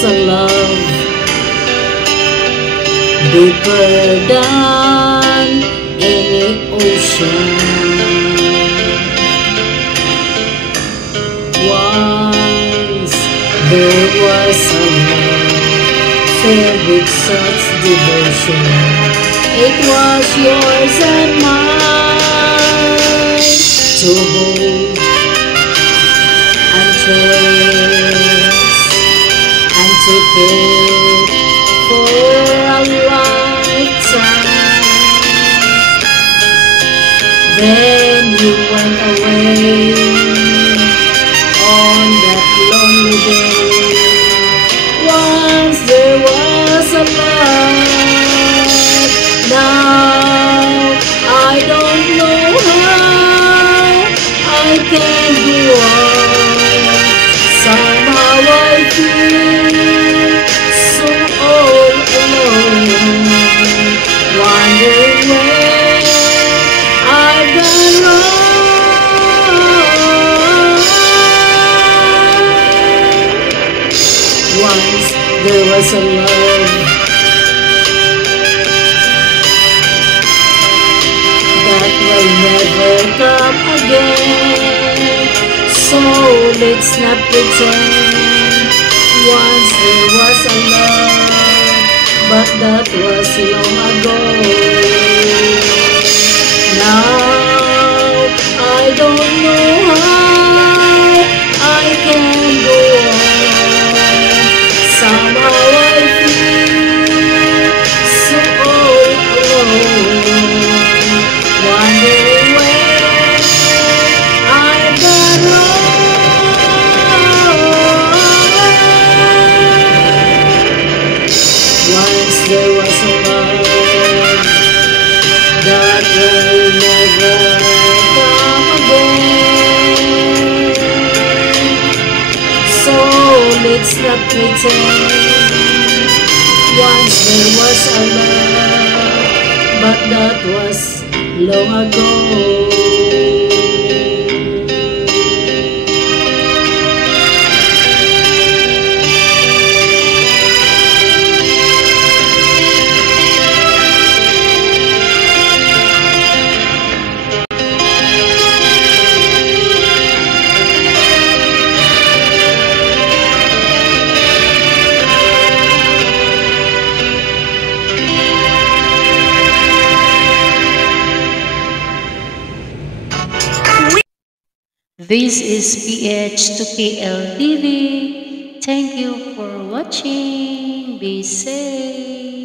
was a love deeper than any ocean. Once there was a love filled with such devotion. It was yours and mine to hold and cherish and to keep for a lifetime. Then you went away on that lonely day. Once there was a love, now I don't know how I can go on. Somehow I feel so all alone, wondering where I've gone wrong. Once there was a love that will never come again, so let's not pretend. Once there was a love, but that was long ago. Now I don't know how I can go on. Somehow I feel so all alone, wondering where I've gone wrong. Once there was a love that will never come again, so let's not pretend. Once there was a love, but that was long ago. This is PH to KL TV. Thank you for watching. Be safe.